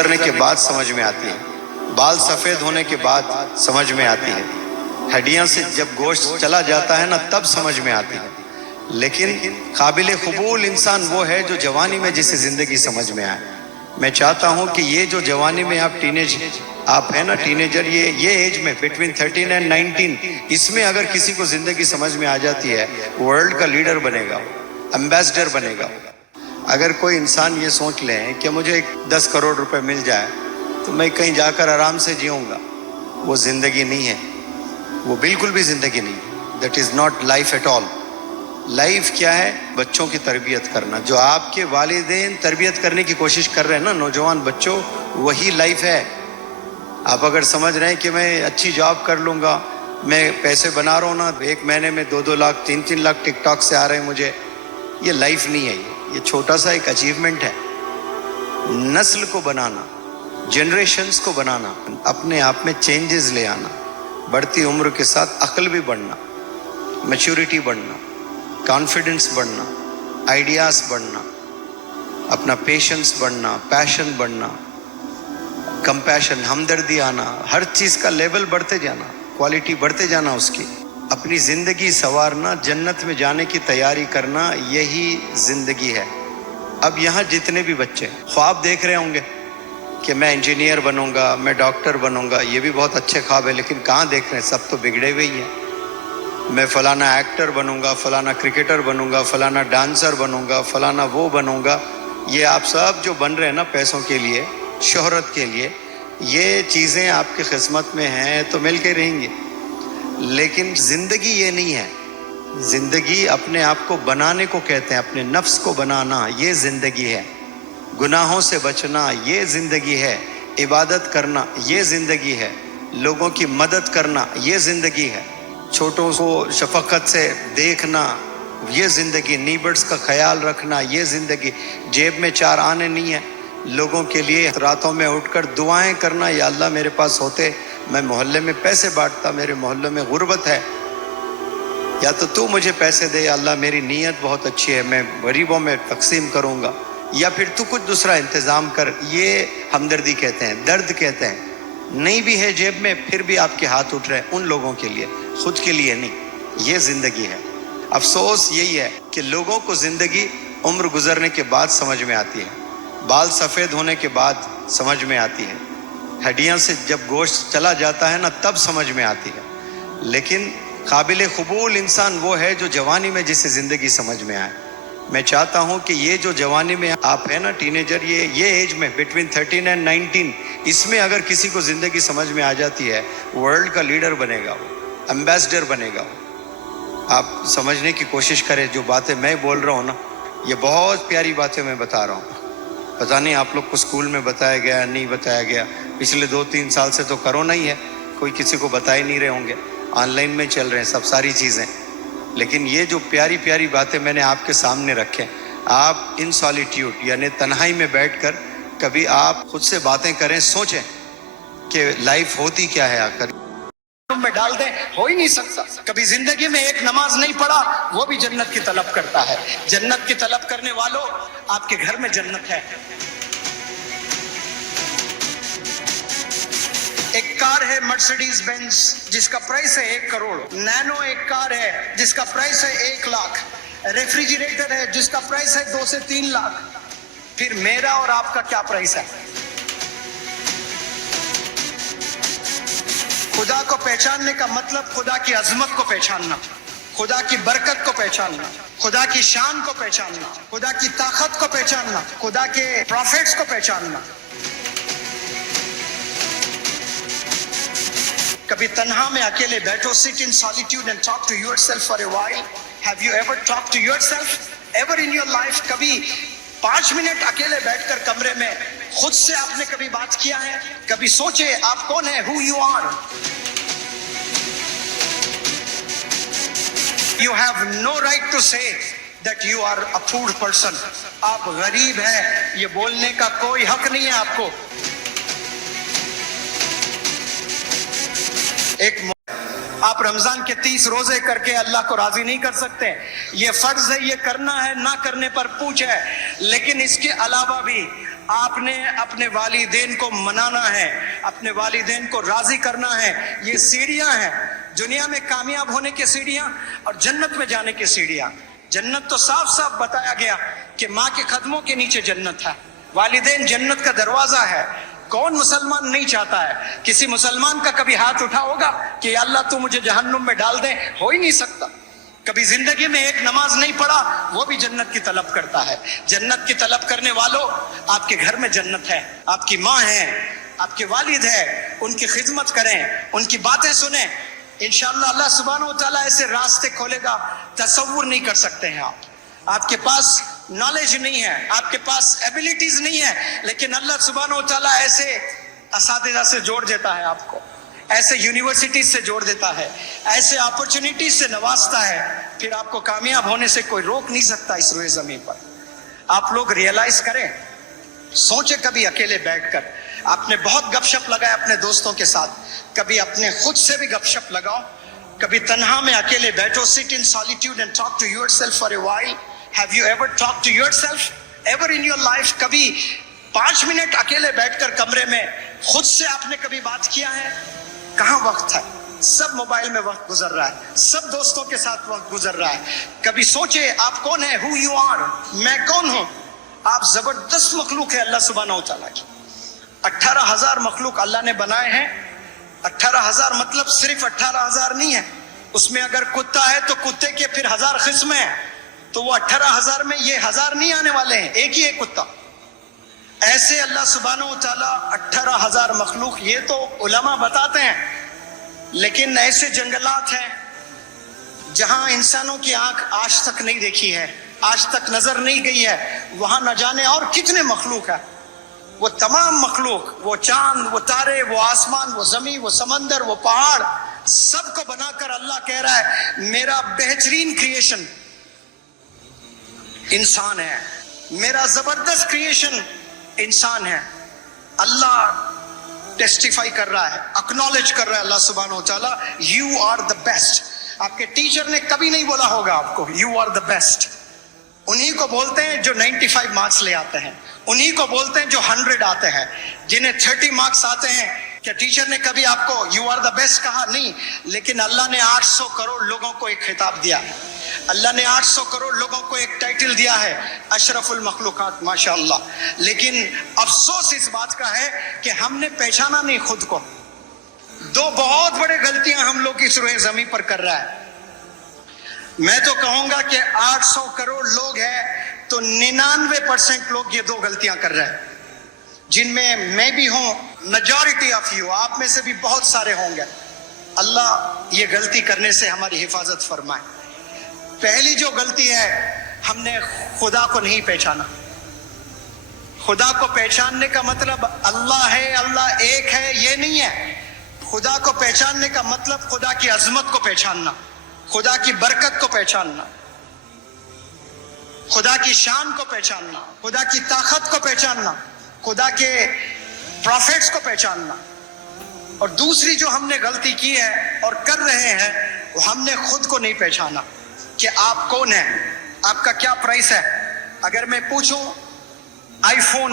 کرنے کے بعد سمجھ میں آتی ہے، بال سفید ہونے کے بعد سمجھ میں آتی ہے، ہڈیاں سے جب گوشت چلا جاتا ہے نا تب سمجھ میں آتی ہے۔ لیکن قابل قبول انسان وہ ہے جو جوانی میں جسے زندگی سمجھ میں آئے۔ میں چاہتا ہوں کہ یہ جو جوانی میں آپ ہیں نا ٹینیجر، یہ ایج میں بٹوین 13 and 19، اس میں اگر کسی کو زندگی سمجھ میں آ جاتی ہے، ورلڈ کا لیڈر بنے گا، امبیسڈر بنے گا۔ اگر کوئی انسان یہ سوچ لے کہ مجھے 10 کروڑ روپے مل جائے تو میں کہیں جا کر آرام سے جیوں گا، وہ زندگی نہیں ہے، وہ بالکل بھی زندگی نہیں ہے۔ That is not life at all. Life کیا ہے؟ بچوں کی تربیت کرنا، جو آپ کے والدین تربیت کرنے کی کوشش کر رہے ہیں نا نوجوان بچوں، وہی لائف ہے۔ آپ اگر سمجھ رہے ہیں کہ میں اچھی جاب کر لوں گا، میں پیسے بنا رہا ہوں نا، 1 مہینے میں 2 لاکھ 3 لاکھ ٹک ٹاک سے آ رہے ہیں مجھے، یہ لائف نہیں ہے۔ یہ چھوٹا سا ایک اچیومنٹ ہے۔ نسل کو بنانا، جنریشنز کو بنانا، اپنے آپ میں چینجز لے آنا، بڑھتی عمر کے ساتھ عقل بھی بڑھنا، میچورٹی بڑھنا، کانفیڈنس بڑھنا، آئیڈیاز بڑھنا، اپنا پیشنس بڑھنا، پیشن بڑھنا، کمپیشن، ہمدردی آنا، ہر چیز کا لیول بڑھتے جانا، کوالٹی بڑھتے جانا اس کی، اپنی زندگی سنوارنا، جنت میں جانے کی تیاری کرنا، یہی زندگی ہے۔ اب یہاں جتنے بھی بچے خواب دیکھ رہے ہوں گے کہ میں انجینئر بنوں گا، میں ڈاکٹر بنوں گا، یہ بھی بہت اچھے خواب ہے، لیکن کہاں دیکھ رہے ہیں؟ سب تو بگڑے ہوئے ہی ہیں۔ میں فلانا ایکٹر بنوں گا، فلانا کرکٹر بنوں گا، فلانا ڈانسر بنوں گا، فلانا وہ بنوں گا۔ یہ آپ سب جو بن رہے ہیں نا پیسوں کے لیے، شہرت کے لیے، یہ چیزیں آپ کی قسمت میں ہیں تو مل کے رہیں گے، لیکن زندگی یہ نہیں ہے۔ زندگی اپنے آپ کو بنانے کو کہتے ہیں، اپنے نفس کو بنانا، یہ زندگی ہے۔ گناہوں سے بچنا، یہ زندگی ہے۔ عبادت کرنا، یہ زندگی ہے۔ لوگوں کی مدد کرنا، یہ زندگی ہے۔ چھوٹوں کو شفقت سے دیکھنا، یہ زندگی۔ نیبرز کا خیال رکھنا، یہ زندگی۔ جیب میں 4 آنے نہیں ہیں، لوگوں کے لیے راتوں میں اٹھ کر دعائیں کرنا، یا اللہ میرے پاس ہوتے میں محلے میں پیسے بانٹتا، میرے محلے میں غربت ہے، یا تو مجھے پیسے دے، یا اللہ میری نیت بہت اچھی ہے، میں غریبوں میں تقسیم کروں گا، یا پھر تو کچھ دوسرا انتظام کر۔ یہ ہمدردی کہتے ہیں، درد کہتے ہیں۔ نہیں بھی ہے جیب میں پھر بھی آپ کے ہاتھ اٹھ رہے ہیں ان لوگوں کے لیے، خود کے لیے نہیں۔ یہ زندگی ہے۔ افسوس یہی ہے کہ لوگوں کو زندگی عمر گزرنے کے بعد سمجھ میں آتی ہے، بال سفید ہونے کے بعد سمجھ میں آتی ہے، ہڈیاں سے جب گوشت چلا جاتا ہے نا تب سمجھ میں آتی ہے۔ لیکن قابل قبول انسان وہ ہے جو جوانی میں جسے زندگی سمجھ میں آئے۔ میں چاہتا ہوں کہ یہ جو جوانی میں آپ ہیں نا ٹینیجر، یہ ایج میں بٹوین 13 and 19، اس میں اگر کسی کو زندگی سمجھ میں آ جاتی ہے، ورلڈ کا لیڈر بنے گا، وہ امبیسڈر بنے گا۔ آپ سمجھنے کی کوشش کریں، جو باتیں میں بول رہا ہوں نا، یہ بہت پیاری باتیں میں بتا رہا ہوں۔ پتہ نہیں آپ لوگ کو اسکول میں بتایا گیا نہیں بتایا گیا، پچھلے 2-3 سال سے تو کرونا ہی ہے، کوئی کسی کو بتا ہی نہیں رہے ہوں گے، آن لائن میں چل رہے ہیں سب ساری چیزیں۔ لیکن یہ جو پیاری پیاری باتیں میں نے آپ کے سامنے رکھیں، آپ ان سالیٹیوڈ یعنی تنہائی میں بیٹھ کر کبھی آپ خود سے باتیں کریں، سوچیں کہ لائف ہوتی کیا ہے آخر میں ڈال دیں، ہو ہی نہیں سکتا۔ کبھی زندگی میں ایک نماز نہیں پڑھا، وہ بھی جنت کی طلب کرتا ہے۔ جنت کی طلب کرنے والوں، آپ کے گھر میں جنت ہے۔ ایک کار ہے مرسیڈیز بینز جس کا پرائس ہے 1 کروڑ، نینو ایک کار ہے جس کا پرائس ہے 1 لاکھ، ریفریجریٹر ہے جس کا پرائس ہے 2 سے 3 لاکھ۔ پھر میرا اور آپ کا کیا پرائس ہے؟ خدا کو پہچاننے کا مطلب خدا کی عظمت کو پہچاننا، خدا کی برکت کو پہچاننا، خدا کی شان کو پہچاننا، خدا کی طاقت کو پہچاننا، خدا کے پروفیٹس کو پہچاننا۔ کبھی تنہا میں اکیلے بیٹھو، sit in solitude and talk to yourself for a while. Have you ever talked to yourself? Ever in your life کبھی 5 منٹ اکیلے بیٹھ کر کمرے میں خود سے آپ نے کبھی بات کیا ہے؟ کبھی سوچے آپ کون ہیں، who you are. You have no right to say that you are a poor person. آپ غریب ہیں، یہ بولنے کا کوئی حق نہیں ہے آپ کو۔ آپ رمضان کے 30 روزے کر کے اللہ کو راضی نہیں کر سکتے، یہ فرض ہے، یہ کرنا ہے، نہ کرنے پر پوچھ ہے۔ لیکن اس کے علاوہ بھی آپ نے اپنے والدین کو منانا ہے، اپنے والدین کو راضی کرنا ہے. یہ سیڑھیاں ہیں دنیا میں کامیاب ہونے کی سیڑھیاں اور جنت میں جانے کی سیڑھیاں. جنت تو صاف صاف بتایا گیا کہ ماں کے قدموں کے نیچے جنت ہے. والدین جنت کا دروازہ ہے. کون مسلمان نہیں چاہتا ہے؟ کسی مسلمان کا کبھی ہاتھ اٹھا ہوگا کہ اللہ تو مجھے جہنم میں ڈال دے؟ ہو ہی نہیں سکتا. کبھی زندگی میں ایک نماز نہیں پڑھا، وہ بھی جنت کی طلب کرتا ہے. جنت کی طلب کرنے والوں، آپ کے گھر میں جنت ہے. آپ کی ماں ہے، آپ کے والد ہے، ان کی خدمت کریں، ان کی باتیں سنیں. انشاءاللہ اللہ سبحانہ و تعالیٰ ایسے راستے کھولے گا تصور نہیں کر سکتے ہیں. آپ کے پاس نالج نہیں ہے، آپ کے پاس ایبیلٹیز نہیں ہے، لیکن اللہ سبحانہ و تعالیٰ ایسے اساتذہ سے جوڑ دیتا ہے، آپ کو ایسے یونیورسٹیز سے جوڑ دیتا ہے، ایسے اپرچونٹیز سے نوازتا ہے. پھر آپ کو کامیاب ہونے سے کوئی روک نہیں سکتا اس روئے زمین پر. آپ لوگ ریئلائز کریں، سوچیں کبھی اکیلے بیٹھ کر. آپ نے بہت گپ شپ لگائے اپنے دوستوں کے ساتھ، کبھی اپنے خود سے بھی گپ شپ لگاؤ. کبھی تنہا میں اکیلے بیٹھو. sit in solitude and talk to yourself for a while. have you ever talked to yourself ever in your life? کبھی 5 منٹ اکیلے بیٹھ کر کمرے میں خود سے آپ نے کبھی بات کیا ہے؟ کہاں وقت ہے؟ سب موبائل میں وقت گزر رہا ہے، سب دوستوں کے ساتھ وقت گزر رہا ہے. کبھی سوچے آپ کون ہیں؟ who you are. میں کون ہوں؟ آپ زبردست مخلوق ہے اللہ سبحانہ و تعالیٰ کی. 18,000 مخلوق اللہ نے بنائے ہیں. 18,000 مطلب صرف 18,000 نہیں ہے. اس میں اگر کتا ہے تو کتے کے پھر 1000 قسمیں ہیں، تو وہ 18,000 میں یہ 1000 نہیں آنے والے ہیں، ایک ہی ایک کتا. ایسے اللہ سبحانہ و تعالیٰ 18,000 مخلوق. یہ تو علماء بتاتے ہیں، لیکن ایسے جنگلات ہیں جہاں انسانوں کی آنکھ آج تک نہیں دیکھی ہے، آج تک نظر نہیں گئی ہے. وہاں نہ جانے اور کتنے مخلوق ہیں. وہ تمام مخلوق، وہ چاند، وہ تارے، وہ آسمان، وہ زمین، وہ سمندر، وہ پہاڑ، سب کو بنا کر اللہ کہہ رہا ہے میرا بہترین کریشن انسان ہے، میرا زبردست کریشن انسان ہے. اللہ ٹیسٹیفائی کر رہا ہے، اکنالج کر رہا ہے اللہ سبحانہ و تعالیٰ یو آر دا بیسٹ. آپ کے ٹیچر نے کبھی نہیں بولا ہوگا آپ کو یو آر دا بیسٹ. انہی کو بولتے ہیں جو 95 مارکس لے آتے ہیں، انہی کو بولتے ہیں جو 100 آتے ہیں. جنہیں 30 مارکس آتے ہیں، کیا ٹیچر نے کبھی آپ کو یو آر دا بیسٹ کہا؟ نہیں. لیکن اللہ نے 800 کروڑ لوگوں کو ایک خطاب دیا ہے. اللہ نے 800 کروڑ لوگوں کو ایک ٹائٹل دیا ہے، اشرف المخلوقات، ماشاءاللہ. لیکن افسوس اس بات کا ہے کہ ہم نے پہچانا نہیں خود کو. 2 بہت بڑے غلطیاں ہم لوگ اس روئے زمین پر کر رہا ہے. میں تو کہوں گا کہ 800 کروڑ لوگ ہیں تو 99% لوگ یہ 2 غلطیاں کر رہے ہیں، جن میں بھی ہوں. میجورٹی آف یو، آپ میں سے بھی بہت سارے ہوں گے. اللہ یہ غلطی کرنے سے ہماری حفاظت فرمائے. پہلی جو غلطی ہے، ہم نے خدا کو نہیں پہچانا. خدا کو پہچاننے کا مطلب اللہ ہے، اللہ ایک ہے، یہ نہیں ہے. خدا کو پہچاننے کا مطلب خدا کی عظمت کو پہچاننا، خدا کی برکت کو پہچاننا، خدا کی شان کو پہچاننا، خدا کی طاقت کو پہچاننا، خدا کے پروفیٹس کو پہچاننا. اور دوسری جو ہم نے غلطی کی ہے اور کر رہے ہیں، وہ ہم نے خود کو نہیں پہچانا کہ آپ کون ہیں، آپ کا کیا پرائس ہے. اگر میں پوچھوں آئی فون